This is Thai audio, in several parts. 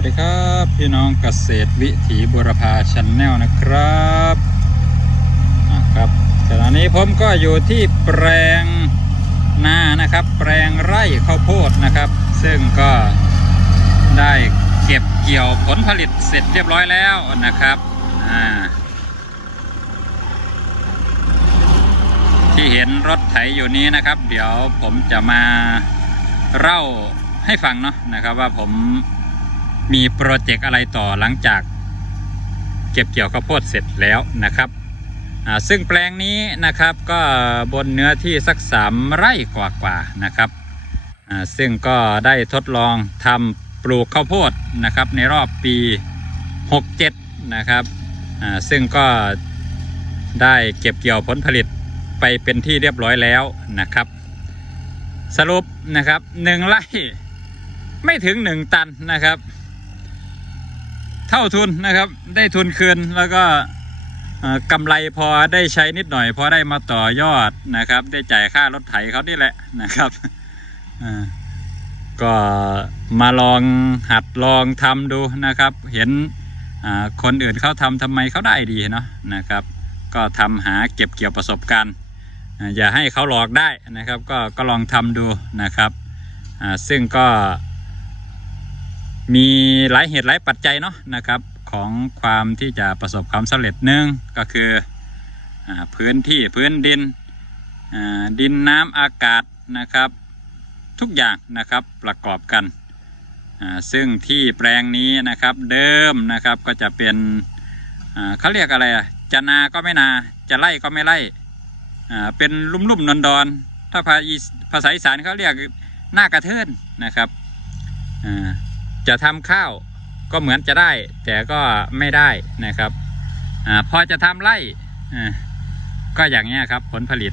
วัสดีครับ พี่น้องเกษตรวิถีบุรพาชันแนลนะครับอะครับขณะนี้ผมก็อยู่ที่แปลงนานะครับ แปลงไร่ข้าวโพดนะครับ ซึ่งก็ได้เก็บเกี่ยวผลผลิตเสร็จเรียบร้อยแล้วนะครับที่เห็นรถไถอยู่นี้นะครับ เดี๋ยวผมจะมาเล่าให้ฟังเนาะนะครับว่าผม มีโปรเจกต์อะไรต่อหลังจาก เก็บเกี่ยวข้าวโพดเสร็จแล้วนะครับซึ่งแปลงนี้นะครับก็บนเนื้อที่สักสามไร่กว่าๆนะครับซึ่งก็ได้ทดลองทำปลูกข้าวโพดนะครับในรอบปี 67 นะครับซึ่งก็ได้เก็บเกี่ยวผลผลิตไปเป็นที่เรียบร้อยแล้วนะครับ สรุปนะครับหนึ่งไร่ไม่ถึงหนึ่งตันนะครับ เท่าทุนนะครับ ได้ทุนคืนแล้วก็กำไรพอได้ใช้นิดหน่อย พอได้มาต่อยอดนะครับ ได้จ่ายค่ารถไถเขานี่แหละนะครับก็มาลองหัดลองทำดูนะครับ เห็นคนอื่นเขาทำทำไมเขาได้ดีเนาะนะครับ ก็ทำหาเก็บเกี่ยวประสบการณ์อย่าให้เขาหลอกได้นะครับ ก็ก็ลองทำดูนะครับซึ่งก็ มีหลายเหตุหลายปัจจัยเนาะนะครับของความที่จะประสบความสำเร็จหนึ่งก็คืออพื้นที่พื้นดินดินน้ำอากาศนะครับ ทุกอย่างนะครับประกอบกัน ซึ่งที่แปลงนี้นะครับเดิมนะครับก็จะเป็นเขาเรียกอะไรอะจะนาก็ไม่นาจะไล่ก็ไม่ไล่เป็นลุ่มๆดอนๆถ้าภาอีภาษาอีสานเขาเรียกหน้ากระเทินนะครับ จะทำข้าวก็เหมือนจะได้ แต่ก็ไม่ได้นะครับอพอจะทำไร่ก็อย่างเงี้ครับผลผลิต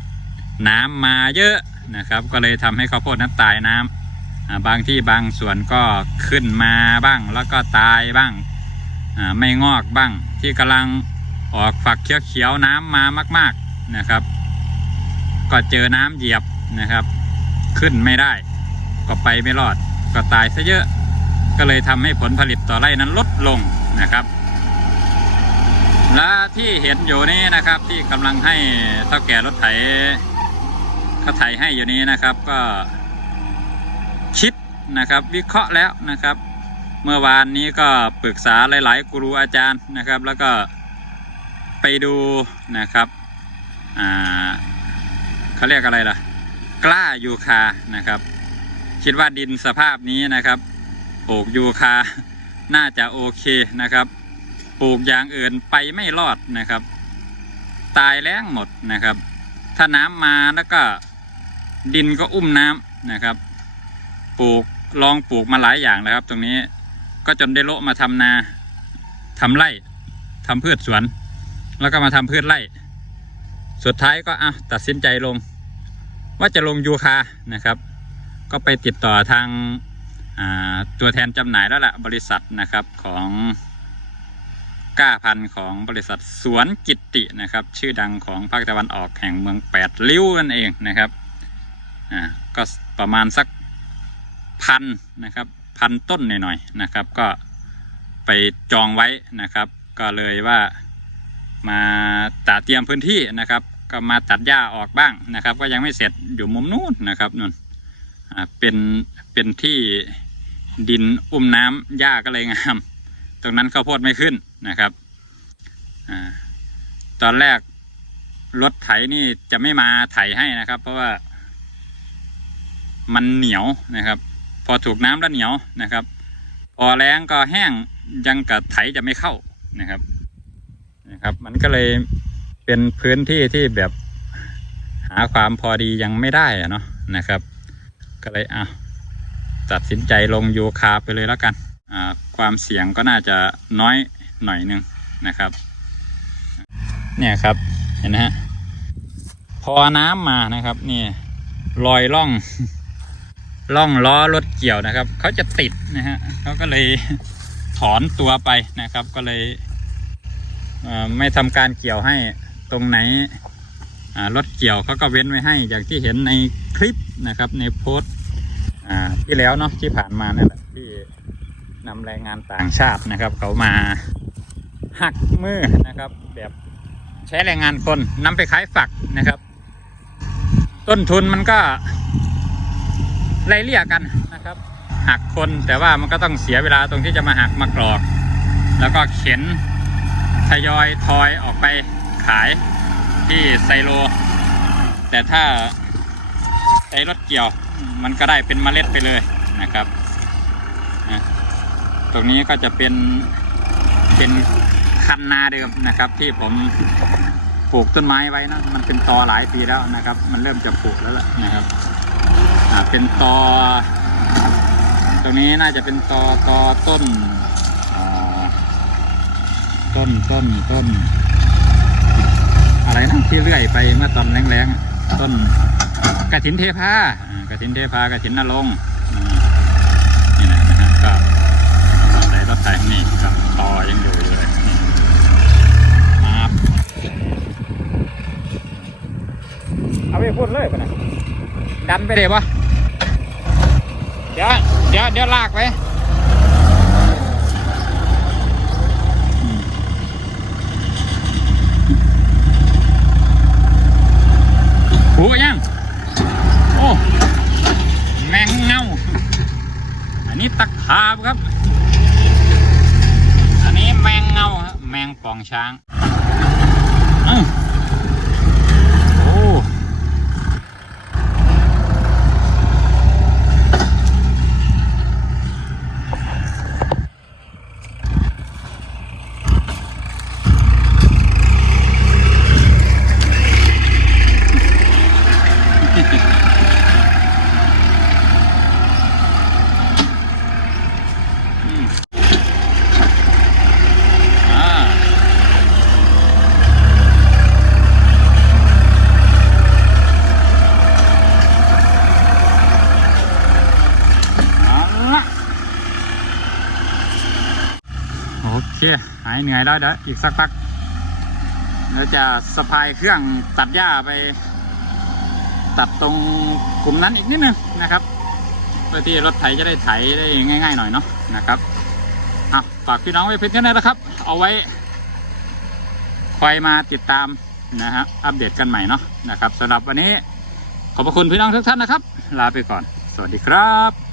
น้ำมาเยอะนะครับ ก็เลยทำให้ข้าวโพดนั้นตายน้ำอ่าบางที่บางส่วนก็ขึ้นมาบ้าง แล้วก็ตายบ้างไม่งอกบ้าง ที่กำลังออกฝักเขียวๆน้ำมามาก ๆนะครับ ก็เจอน้ำเหยียบนะครับ ขึ้นไม่ได้ ก็ไปไม่รอดก็ตายซะเยอะ ก็เลยทำให้ผลผลิตต่อไร่นั้นลดลงนะครับ และที่เห็นอยู่นี้นะครับที่กำลังให้เท่าแก่รถไถเขาไถให้อยู่นี้นะครับก็คิดนะครับ วิเคราะห์แล้วนะครับ เมื่อวานนี้ก็ปรึกษาหลายๆครูอาจารย์นะครับ แล้วก็ไปดูนะครับอ่าเขาเรียกอะไรล่ะ กล้ายูคานะครับ คิดว่าดินสภาพนี้นะครับ ปลูกยูคา น่าจะโอเคนะครับ ปลูกอย่างอื่นไปไม่รอดนะครับ ตายแล้งหมดนะครับ ถ้าน้ำมาแล้วก็ดินก็อุ้มน้ำนะครับ ปลูกลองปลูกมาหลายอย่างนะครับ ตรงนี้ก็จนได้โละมาทำนาทำไร่ทำพืชสวน แล้วก็มาทำพืชไร่ สุดท้ายก็อะตัดสินใจลง ว่าจะลงยูคานะครับ ก็ไปติดต่อทาง ตัวแทนจำหน่ายแล้วละบริษัทนะครับของก้าพันของบริษัทสวนกิตตินะครับ ชื่อดังของภาคตะวันออกแห่งเมืองแปดริ้วนั่นเองนะครับอ่าก็ประมาณสักพันนะครับพันต้นหน่อยๆนะครับ ก็ไปจองไว้นะครับ ก็เลยว่ามาตัดเตรียมพื้นที่นะครับ ก็มาตัดหญ้าออกบ้างนะครับ ก็ยังไม่เสร็จอยู่มุมนู้นนะครับนู่นอ่าเป็นเป็นที่ ดินอุ้มน้ำหญ้าก็เลยงาม ตรงนั้นข้าวโพดไม่ขึ้นนะครับอตอนแรกรถไถนี่จะไม่มาไถให้นะครับ เพราะว่า มันเหนียวนะครับ พอถูกน้ำแล้วเหนียวนะครับ พอแรงก็แห้งยังกับไถจะไม่เข้านะครับนะครับ มันก็เลยเป็นพื้นที่ที่แบบหาความพอดียังไม่ได้อะเนาะนะครับ ก็เลยอะ ตัดสินใจลงโยคาไปเลยแล้วกัน ความเสี่ยงก็น่าจะน้อยหน่อยหนึงนะครับ เนี่ยครับเห็นนะฮะพอน้ำมานะครับนี่รอยล่องล่องล้อรถเกี่ยวนะครับเขาจะติดนะฮะเขาก็เลยถอนตัวไปนะครับ ก็เลยเไม่ทำการเกี่ยวให้ตรงไหนรถเกี่ยวเขาก็เว้นไว้ให้อย่างที่เห็นในคลิปนะครับในโพสต์ อ่าที่แล้วเนาะที่ผ่านมานั่นแหละที่นำแรงงานต่างชาตินะครับ เขามาหักมือนะครับ แบบใช้แรงงานคนนำไปขายฝักนะครับ ต้นทุนมันก็ไล่เลี่ยกันนะครับหักคนแต่ว่ามันก็ต้องเสียเวลาตรงที่จะมาหักมากรอก แล้วก็เข็นทยอยทอยออกไปขายที่ไซโล แต่ถ้าใช้รถเกี่ยว มันก็ได้เป็นเมล็ดไปเลยนะครับนะตรงนี้ก็จะเป็นเป็นคันนาเดิมนะครับ ที่ผมปลูกต้นไม้ไว้นะมันเป็นตอหลายปีแล้วนะครับ มันเริ่มจะปลูกแล้วล่ะนะครับเป็นตอ ตรงนี้น่าจะเป็นตอตอต้นต้นต้นต้น อะไรนะที่เลื่อยไปเมื่อตอนแรงๆต้น กระถินเทพาอ่ากระถินเทพากระถินนรงค์อืมนี่นะนะฮะก็ใส่รถไถนี่ครับต่อยังอยู่อยู่เลยนี่ครับเอาไปพูดเลยปะนะดันไปเลยปะเดี๋ยวเดี๋ยวเดี๋ยวลากไปอืม หูกันยัง โอ้ แมงเงา อันนี้ตะขาบครับ อันนี้แมงเงาฮะแม งปองช้างอื้อโอ้อืมอ่าเอาละโอเค หายเหนื่อยแล้วเดี๋ยวอีกสักพักเราจะสะพายเครื่องตัดหญ้าไป ตัดตรงกลุ่มนั้นอีกนิดนึงนะครับ เพื่อที่รถไถจะได้ไถได้ง่าย ๆ หน่อยเนาะนะครับอะฝากพี่น้องไว้เพียงแค่นั้นนะครับ เอาไว้คอยมาติดตามนะฮะอัปเดตกันใหม่เนาะนะครับสำหรับวันนี้ขอบพระคุณพี่น้องทุกท่านนะครับ ลาไปก่อน สวัสดีครับ